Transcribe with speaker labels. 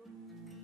Speaker 1: Thank you.